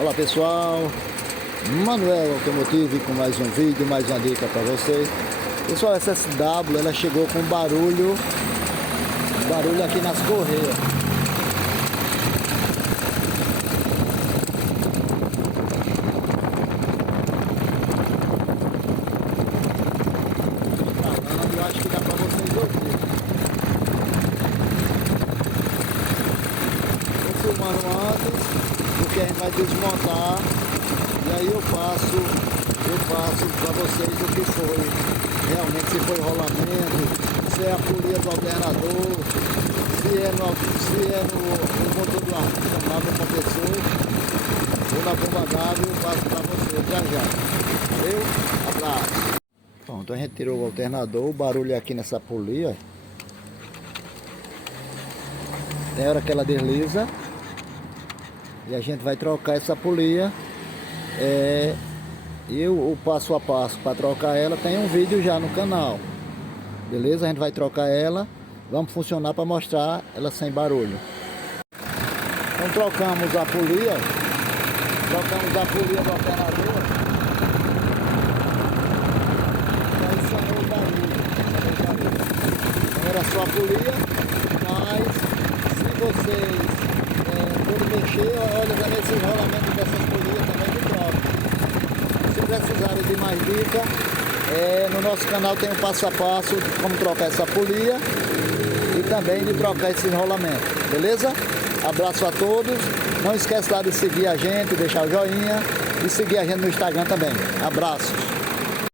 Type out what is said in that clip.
Olá pessoal, Manuel Automotive com mais um vídeo, mais uma dica para vocês. Pessoal, essa SW ela chegou com barulho aqui nas correias. Eu acho que dá para vocês ouvir. Estou filmando antes, porque a gente vai desmontar e aí eu passo para vocês o que foi realmente, se foi rolamento, se é a polia do alternador, se é no motor do ar-condicionado, no compressor ou na bomba d'água. Eu passo para vocês já. Valeu? Abraço. Pronto, a gente tirou o alternador, o barulho aqui nessa polia. Tem hora que ela desliza e a gente vai trocar essa polia. E o passo a passo para trocar ela tem um vídeo já no canal. Beleza? A gente vai trocar ela. Vamos funcionar para mostrar ela sem barulho. Então trocamos a polia do alternador. Aí saiu o barulho. Então era só a polia, mas se vocês forem mexer, olha nesse rolamento dessas polias também de troca. Se precisarem de mais dica, no nosso canal tem um passo a passo de como trocar essa polia e também de trocar esse enrolamento, beleza? Abraço a todos, não esquece lá de seguir a gente, deixar o joinha e seguir a gente no Instagram também. Abraço!